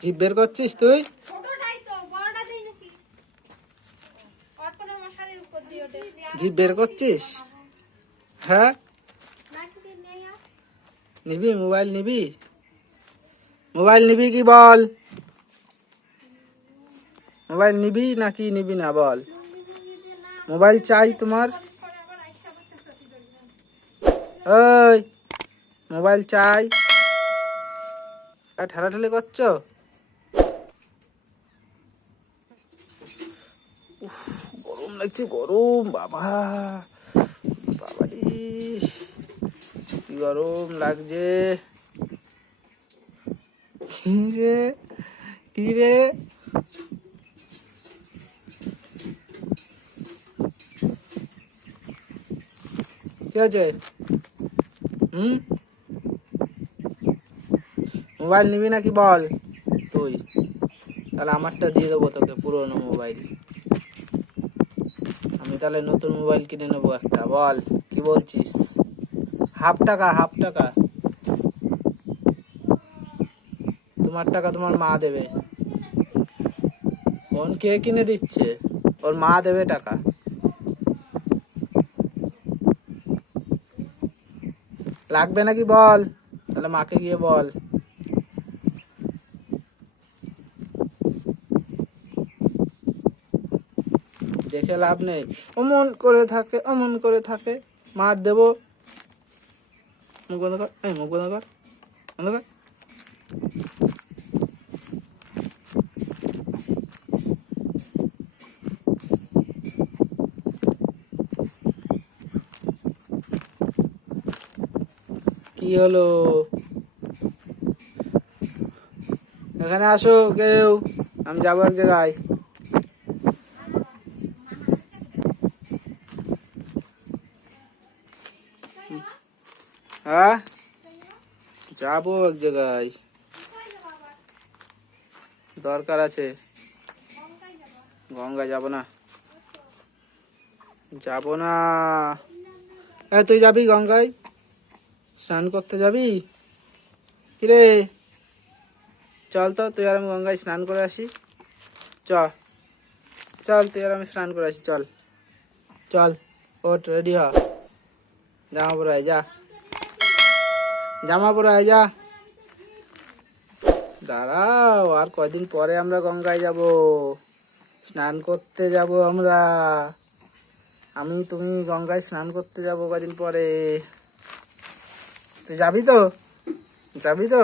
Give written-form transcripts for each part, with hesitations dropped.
জিভ বের করছিস তুই? জিভ বের করছিস? হ্যাঁ, নিবি মোবাইল নিবি? মোবাইল নিবি কি বল? মোবাইল নিবি নাকি নিবি না বল? মোবাইল চাই তোমার? ওই মোবাইল চাই? ঠেলাঠেলি করছো? গরম লাগছে, গরম বাবা, বাবারি কি গরম লাগছে। কি রে, কি রে? কি আছে? মোবাইল নিবি নাকি বল তুই? তাহলে আমারটা দিয়ে দেবো তোকে, পুরোনো মোবাইল। আমি তাহলে নতুন মোবাইল কিনে নেবো একটা, বল কি বলছিস? হাফ টাকা, হাফ টাকা। তোমার টাকা তোমার মা দেবে। ফোন কে কিনে দিচ্ছে? ওর মা দেবে টাকা। লাগবে নাকি বল? তাহলে মাকে গিয়ে বল। দেখে লাভ নেই, অমন করে থাকে, অমন করে থাকে। মার দেবো। মুখ বন্ধ কর, এই মুখ বন্ধ কর, বন্ধ কর। কি হলো? এখানে আসো কেউ, আমি যাবো এক জায়গায়। হ্যাঁ, যাবো এক জায়গায়, দরকার আছে। গঙ্গায় যাবো না, যাবো না। তুই যাবি গঙ্গায়? স্নান করতে যাবি? কিরে, চল তো, তুই আর আমি গঙ্গায় স্নান করে আসি। চ, চল তুই আর আমি স্নান করে আসি, চল চল। ওঠ, রেডি হ, জামা পরে আয়, যা জামা পরে আয়, যা। দাঁড়াও, আর কয়দিন পরে আমরা গঙ্গায় যাব, স্নান করতে যাব আমরা। আমি তুমি গঙ্গায় স্নান করতে যাব কদিন পরে। তুই যাবি তো? যাবি তো?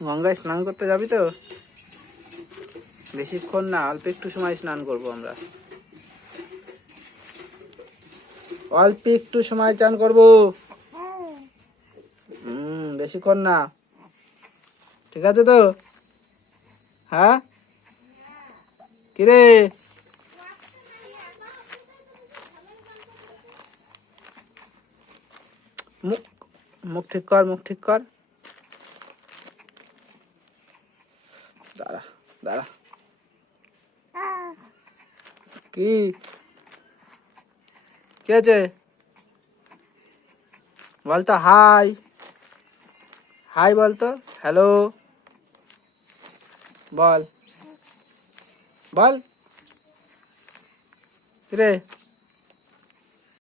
গঙ্গায় স্নান করতে যাবি তো? বেশিক্ষণ না, অল্প একটু সময় স্নান করব আমরা, অল্প একটু সময় চান করব। বেশিক্ষণ না, ঠিক আছে তো? হ্যাঁ, কিরে? মুখ, মুখ ঠিক কর, মুখ ঠিক কর। দাঁড়া, দাঁড়া। কি, কি আছে বলতো? হাই, হাই বলতো, হ্যালো বল, বল কিরে।